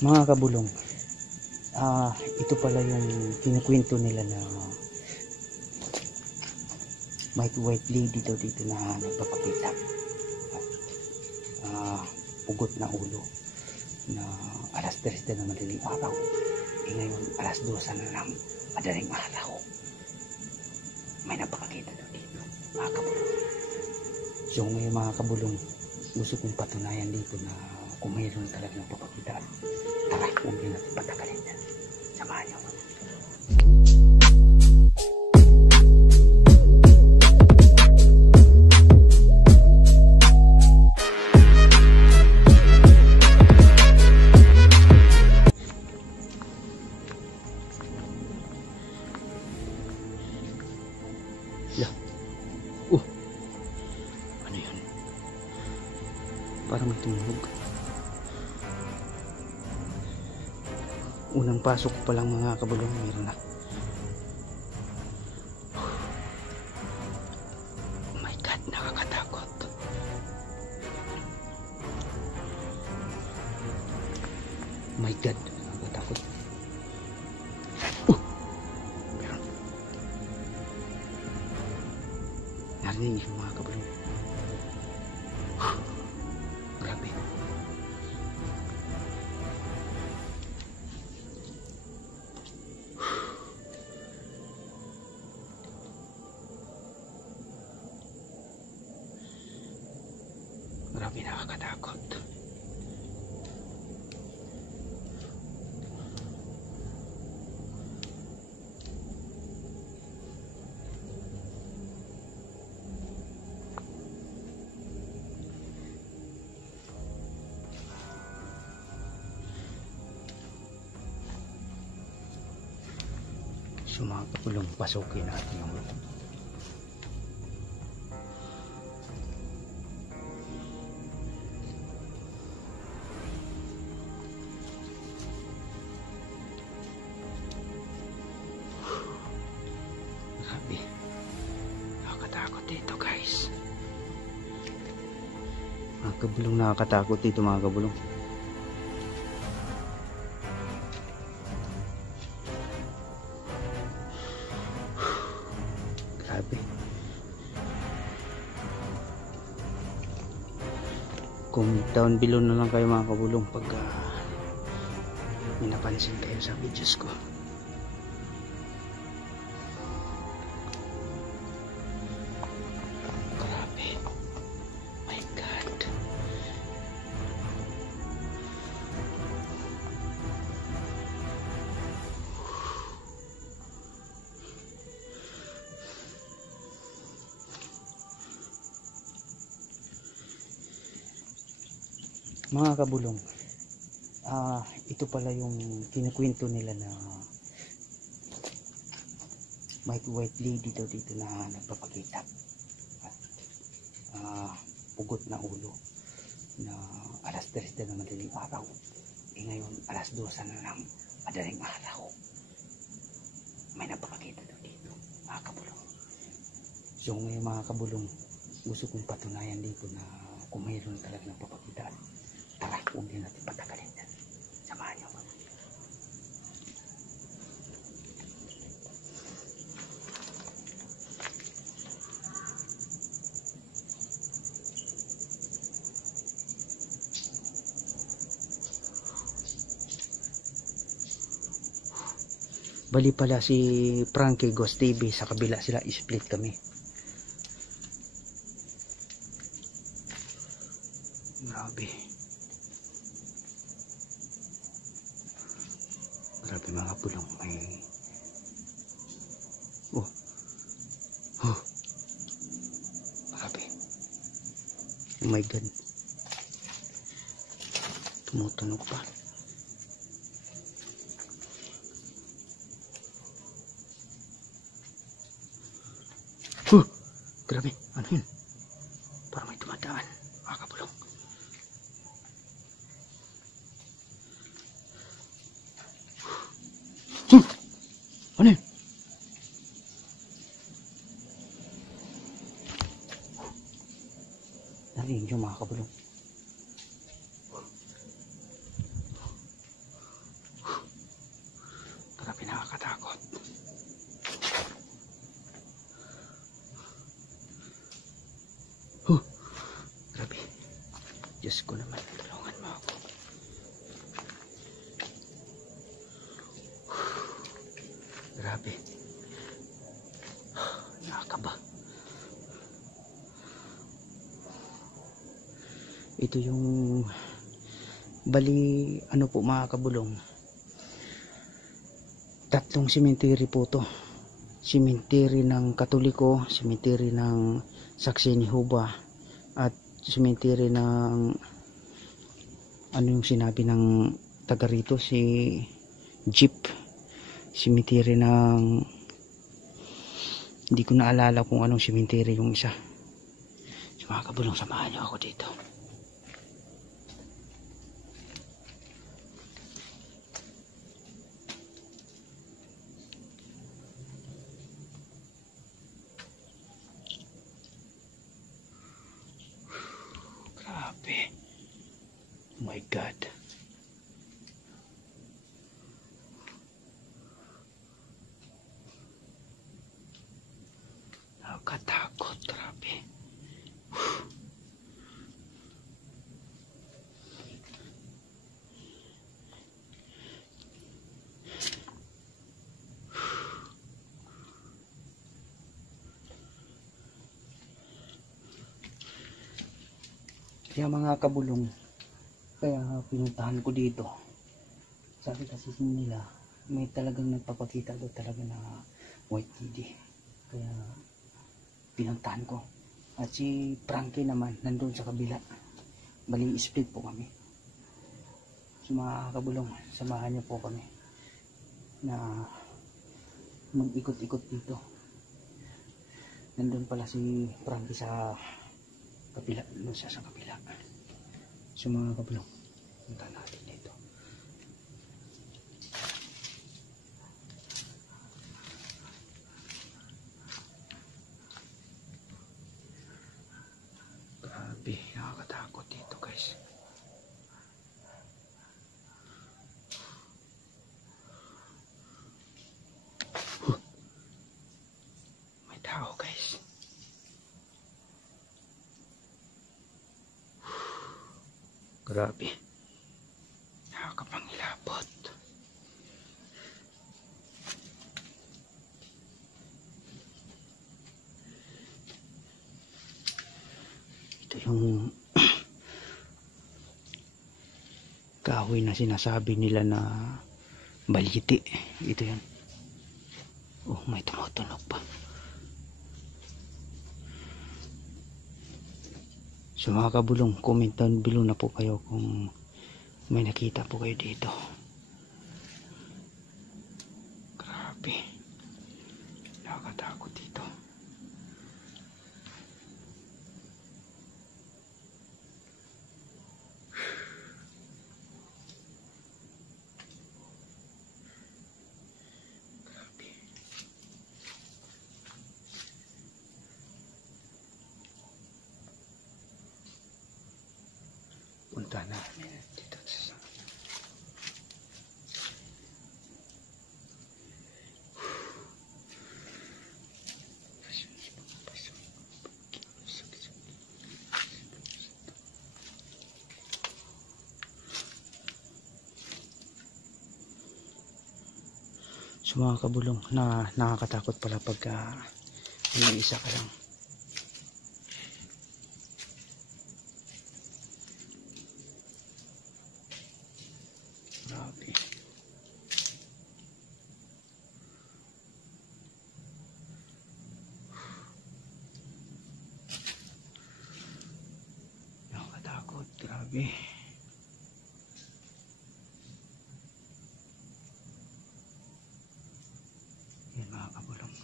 Mga kabulong, ito pala yung kinukwento nila na may white lady daw dito na nagpapakita. Pugot na ulo na alas 3 na ng madaling araw. Ngayon alas 12 na ng madaling araw. May napakakita daw dito, mga kabulong. So ngayon mga kabulong, gusto kong patunayan dito na kung mayroon talagang papakita. Tara, huwag din natin patagalin yan. Samahan niyo ako. Ano yun? Parang may tumunog. Unang pasok pa lang mga kabulong, meron na. Oh my God, nakakatakot. Oh my God, nakakatakot. Meron. Narinig yung mga kabulong. Grabe. Grabe, nakakatakot. So mga kabulong, pasukin natin yung loob. Grabe, nakakatakot dito guys. Mga kabulong, nakakatakot dito mga kabulong. Grabe. Comment down below na lang kayo mga kabulong pag may napansin kayo sa videos ko. Grabe. My God. Mga kabulong, ito pala yung kinukwento nila na may white lady daw dito na nagpapakita. Pugot na ulo na alas 3 na ng madaling araw. Ngayon alas 12 na ng madaling araw. May napakakita daw dito, mga kabulong. So ngayon mga kabulong, gusto kong patunayan dito na kung mayroon talagang papakitaan. Tara, huwag din natin patagalin yan. Samahan niyo ako. Bali pala si Frankie Ghost TV, sa kabila sila, split kami. Grabe. Grabe mga kabulong, may grabe. Oh my God, tumutunog pa. Grabe, ano yun? Parang may tumadaan, mga kabulong. Ano yun? Narinig yung mga kabulong. Diyos ko naman, tulungan mo ako. Grabe. Nakakaba. Ito yung bali, ano po mga kabulong, tatlong cemetery po to. Cemetery ng Katoliko, cemetery ng Saksi ni Jehovah, at cemetery ng ano yung sinabi ng taga rito, si Jeep. Cemetery ng, hindi ko naalala kung anong cemetery yung isa. So mga kabulong, samahan niyo ako dito. Grabe. Oh my God. Nakakatakot, grabe. Kaya mga kabulong, kaya pinuntahan ko dito. Sabi kasi nila, may talagang nagpapakita doon talaga na white lady. Kaya pinuntahan ko. At si Frankie naman nandun sa kabila. Bali split po kami. So mga kabulong, samahan niyo po kami na mag-ikot-ikot dito. Nandun pala si Frankie sa kabila. Nandun siya sa kabila. So mga kabulong, punta natin dito. Grabe, nakakatakot dito guys. May tao guys. Grabe. Nakakapangilabot. Ito yung kahoy na sinasabi nila na baliti. Ito yun. Oh, may tumutunog pa. So mga kabulong, comment down below na po kayo kung may nakita po kayo dito. Grabe. Nakakatakot dito. Grabe. Punta namin dito sa so mga kabulong, na nakakatakot pala pagka may isa ka lang. Grabe. Nakakatakot, grabe. Yan mga kabulong.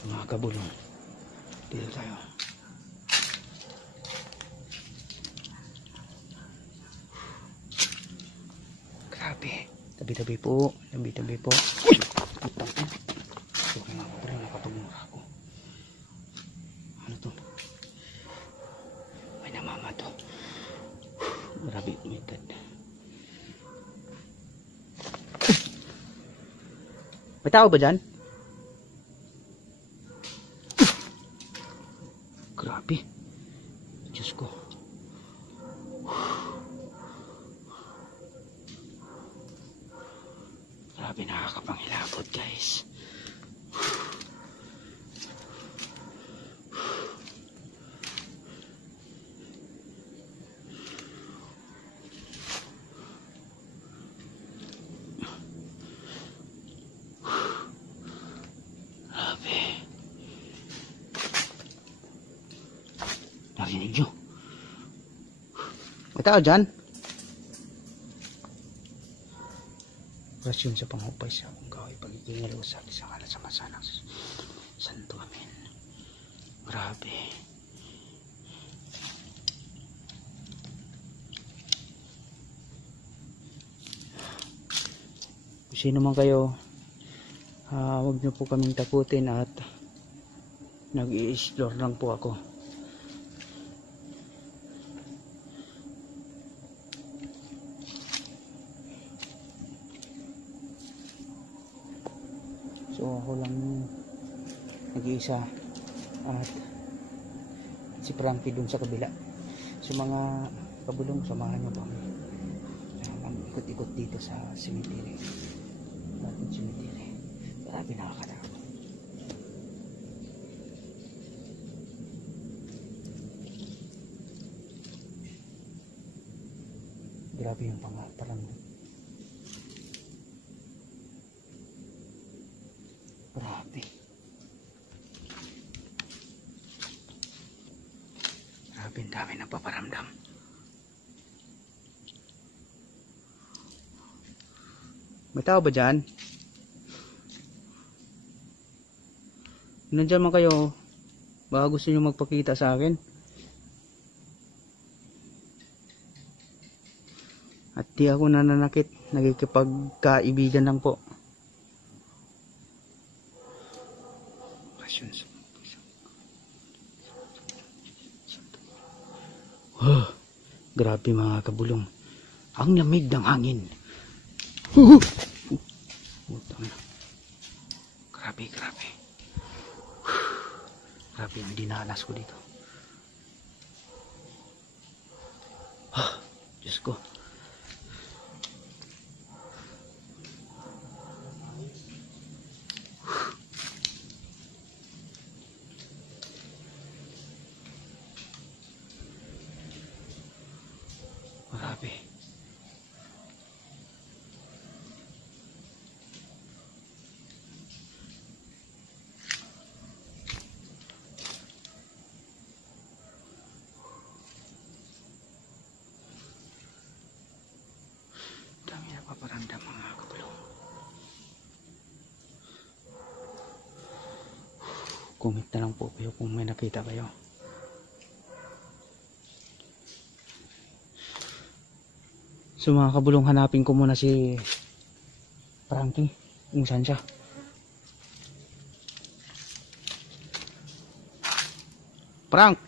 Mga kabulong, dito tayo. Grabe, tabi-tabi po, tabi-tabi po. Uy! Okay mga kabulong, nakapagmura ako. Ano to? May namama to. Grabe, umitad. May tao ba dyan? Grabe. Diyos ko. Grabe, nakakapangilabot guys. Narinig nyo? May tao dyan? Rasyon sa pangupay sa akong gawin pagiging ngalusag sa kalat sa masanang santo amin. Grabe. Kung sino man kayo, huwag nyo po kaming takutin at nag-i-explore lang po ako. So ako lang nag-iisa at si Frankie dun sa kabila. So mga kabulong, samahan nyo po kami. Ikot-ikot dito sa cemetery. Dating cemetery. Grabe, nakakatakot. Grabe yung parang grabe. Grabe, ang dami nagpaparamdam. May tao ba dyan? Nandyan man kayo, baka gusto nyo magpakita sa akin. At di ako nananakit, nagkikipagkaibigan lang po. Oh, grabe mga kabulong. Ang lamig ng hangin. Grabe, grabe. Grabe yung dinanas ko dito. Diyos ko. Grabe. Dami na paparanda mga kabulong. Comment na lang po kayo kung may nakita kayo. So mga kabulong, hanapin ko muna si Frankie, kung saan siya. Frankie!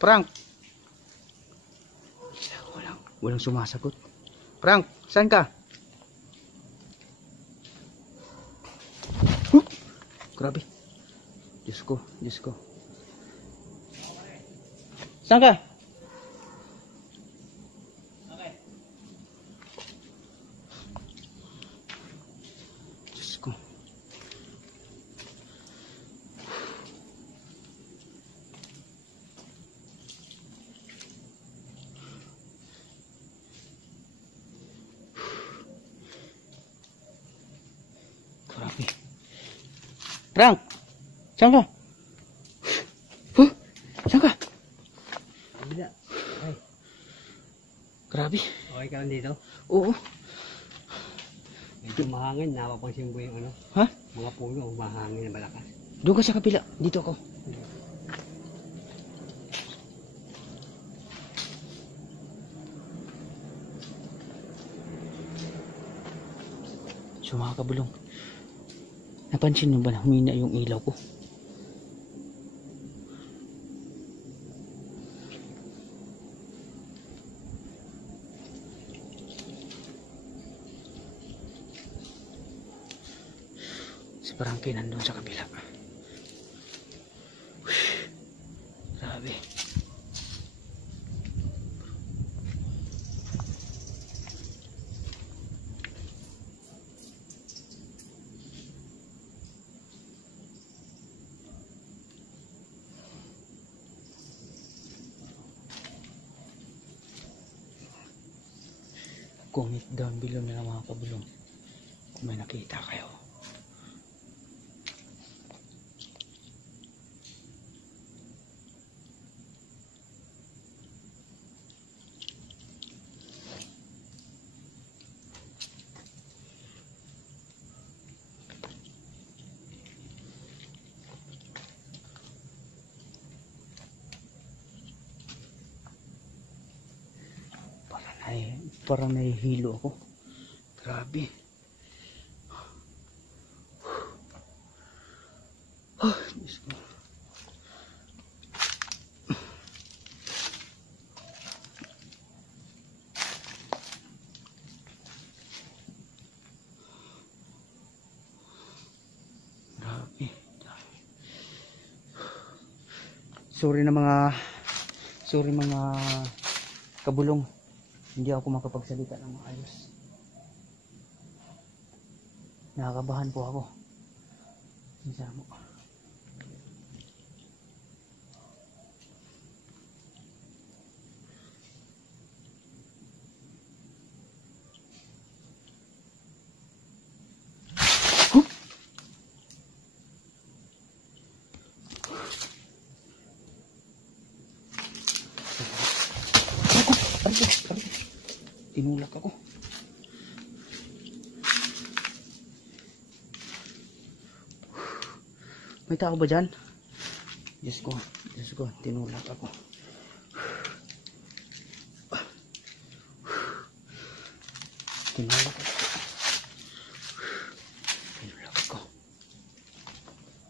Frank! Walang sumasagot. Frank, saan ka? Grabe. Diyos ko, Diyos ko. Saan ka? Okay. Diyos ko. Grabe. Frank! Saan ka? Saan ka? Grabe. Okay ka lang dito? Oo. Medyo mahangin. Napapansin ko yung ano. Ha? Mga puno. Mahangin na malakas. Doon ka sa kabila. Dito ako. So mga kabulong, napansin nyo ba na humina yung ilaw ko? Si Frankie nandun sa kabila. Grabe. Comment down below nila mga kabulong kung may nakita kayo. Parang nahihilo ako. Grabe. Oh, Diyos ko. Grabe. Sorry mga kabulong. Hindi ako makapagsalita ng maayos. Nakakabahan po ako. Minsan mo. Tinulak ako. May tao ba dyan? Diyos ko, tinulak ako. Tinulak ako.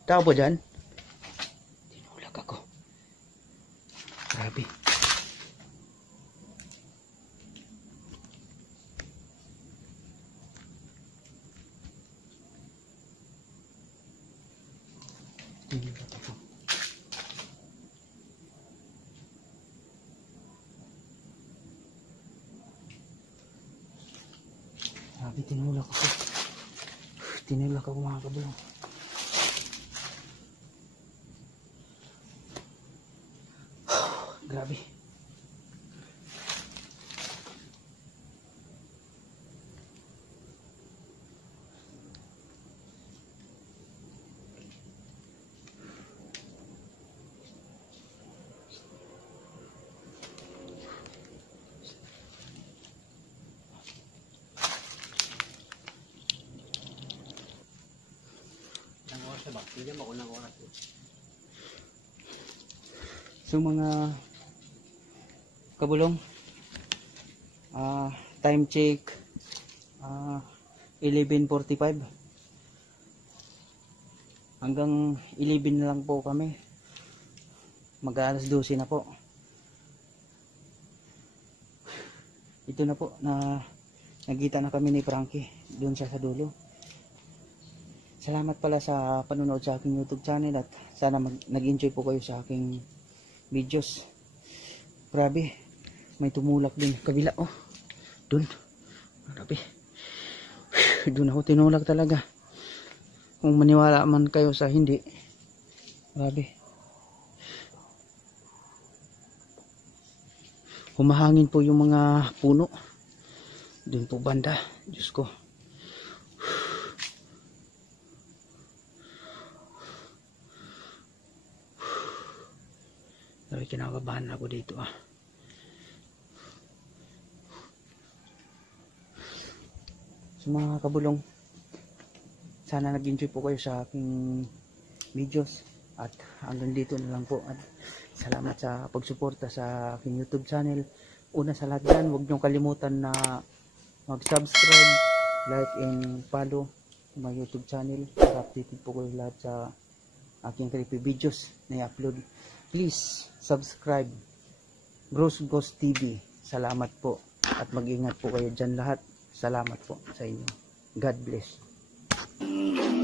Tao ba dyan? Tinulak ako. Grabe. Grabe, tinulak ako. Tinulak ako mga kabulong. Grabe. So mga kabulong, time check 11:45 hanggang 11 na lang po kami, mag-alas 12 na po. Ito na po na nagkita na kami ni Frankie doon siya sa dulo. Salamat pala sa panonood sa aking YouTube channel at sana nag-enjoy po kayo sa aking videos. Grabe, may tumulak din kabila. Oh, dun. Grabe. Dun ako tinulak talaga. Kung maniwala man kayo sa hindi. Grabe. Humahangin po yung mga puno. Dun po banda. Diyos ko. Grabe, kinakabahan ako dito . So mga kabulong, sana nag-enjoy po kayo sa aking videos. At hanggang dito na lang po. At salamat sa pagsuporta sa aking YouTube channel. Una sa lahat dyan, huwag niyong kalimutan na mag-subscribe, like, and follow my YouTube channel para updated po kayo lahat sa aking creepy videos na i-upload. Please subscribe Gross Ghost TV. Salamat po at mag-ingat po kayo dyan lahat. Salamat po sa inyo. God bless.